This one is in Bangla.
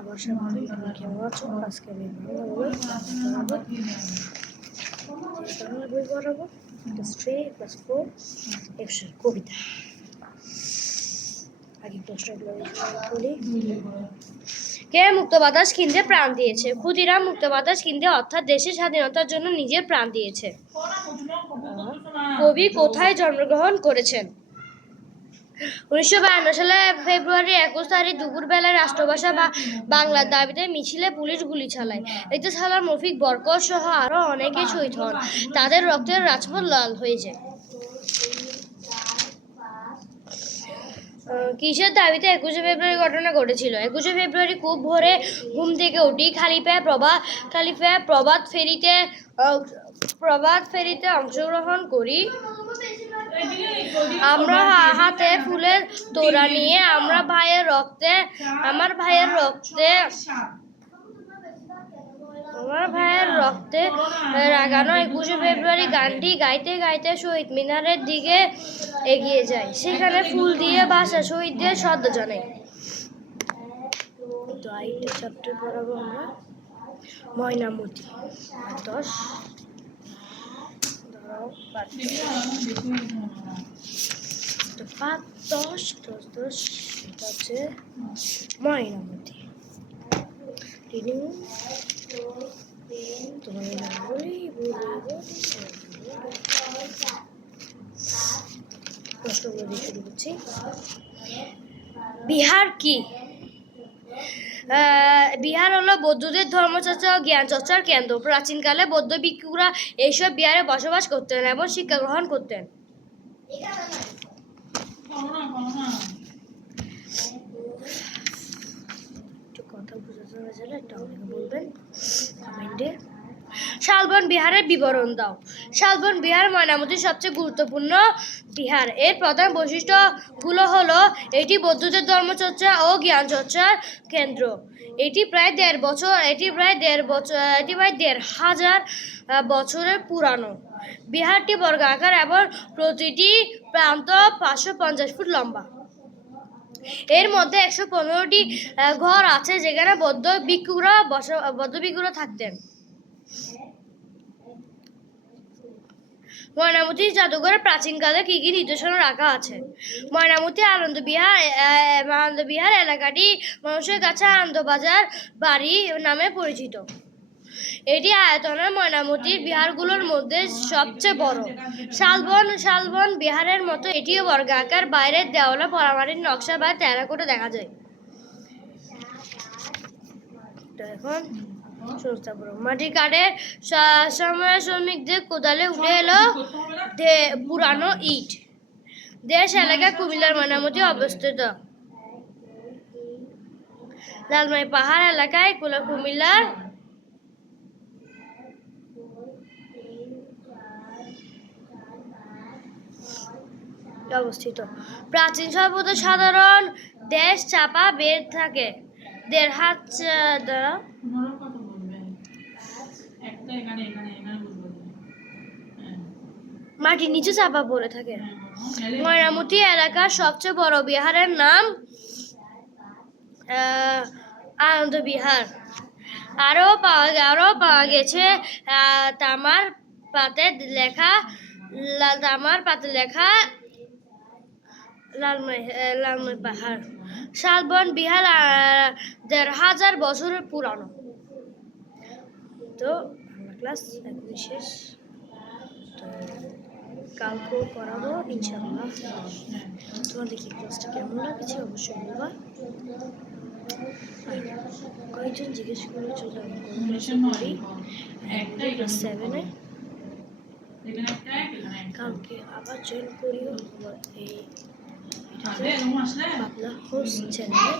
আবার স্বাগতম। তোমরা কেমন আছো? আজকে আমি বাংলা বই পড়াবো। ক্লাস 3 ক্লাস 4 একশোর কবিতা। আগে প্রশ্নগুলো বলি। কে মুক্ত বাতাস কিনতে প্রাণ দিয়েছে? ক্ষুদিরাম মুক্ত বাতাস কিনতে অর্থাৎ দেশের স্বাধীনতার জন্য নিজের প্রাণ দিয়েছে। কবি কোথায় জন্মগ্রহণ করেছেন? 1952 সালে ফেব্রুয়ারি 21 তারিখ দুপুরবেলায় রাষ্ট্রভাষা বাংলার দাবিতে মিছিলে পুলিশ গুলি চালায়। এতে সালাম রফিক বরকত সহ আরো অনেকে শহীদ হন। তাদের রক্তের রাজপথ লাল হয়ে যায়। কিসের দাবিতে 21 ফেব্রুয়ারি ঘটনা ঘটেছিল? 21 ফেব্রুয়ারি খুব ভোরে ঘুম থেকে উঠি, খালি পায়ে প্রভাত ফেরিতে অংশগ্রহণ করি। আমরা হাতে ফুলের তোড়া নিয়ে আমার ভাইয়ের রক্তে রাগানো 21 ফেব্রুয়ারি গানটি গাইতে গাইতে শহীদ মিনারের দিকে এগিয়ে যায়। সেখানে ফুল দিয়ে ভাষা শহীদদের শ্রদ্ধা জানাই। তো আরেকটা চ্যাপ্টার পড়াবো আমরা, ময়নামতি। 10 এটা হচ্ছে ময়নামতি। প্রশ্নগুলো দিয়ে শুরু করছি। বিহার কি? বিহার হলো বৌদ্ধদের ধর্মচর্চা ও জ্ঞান চর্চার কেন্দ্র। প্রাচীনকালে বৌদ্ধ ভিক্ষুরা এইসব বিহারে বসবাস করতেন এবং শিক্ষা গ্রহণ করতেন। কথা বুঝাতে না জানলে একটা আমাকে বলবেন কমেন্টে। শালবন বিহারের বিবরণ দাও। শালবন বিহার ময়নামতির সবচেয়ে গুরুত্বপূর্ণ বিহার। এর প্রধান বৈশিষ্ট্যগুলো হলো এটি বৌদ্ধদের ধর্মচর্চা ও জ্ঞান চর্চার কেন্দ্র। এটি প্রায় 1,500 বছরের পুরানো। বিহারটি বর্গাকার এবং প্রতিটি প্রান্ত 550 ফুট লম্বা। এর মধ্যে 115টি ঘর আছে যেখানে বৌদ্ধ ভিক্ষুরা থাকতেন। ময়নামতি জাদুঘরে প্রাচীনকালে কি কি নিদর্শন রাখা আছে? ময়নামতি আনন্দ বিহার এলাকাটি মানুষের কাছে আনন্দবাজার বাড়ি নামে পরিচিত। এটি আয়তনে ময়নামতির বিহারগুলোর মধ্যে সবচেয়ে বড়। শালবন বিহারের মতো এটিও বর্গাকার, বাইরের দেওয়ালে পোড়ামাটির নকশা বা টেরাকোটা দেখা যায়। এখন মাটির কাঠের সময় শ্রমিকদের কোদালে উঠে এলো পুরানো ইট। দেশ এলাকা কুমিল্লার ময়নামতি অবস্থিত। লালমাই পাহাড় এলাকায় কুমিল্লার অবস্থিত। প্রাচীন সভ্যতা সাধারণ দেশ চাপা বের থাকে 1.5 হাত দ্বারা। মাটির নিচে চাপা পড়ে থাকে। ময়নামতি এলাকার সবচেয়ে বড় বিহারের নাম আনন্দ বিহার। আরো পাওয়া গেছে তামার পাতে লেখা লালমাই পাহাড়। শালবন বিহার 1,500 বছরের পুরানো। তো ক্লাস এখন শেষ। তো কালকে পড়াবো ইনশাআল্লাহ। তোমাদের কি ক্লাসটা কেমন লাগছে অবশ্যই বলবা। কয়েকজন জিজ্ঞেস করেছো যে আমি কোন ক্লাসে পড়ি। ক্লাস 7-এ। কালকে আবার জয়েন করিও এই বাংলা হোস্ট চ্যানেলে।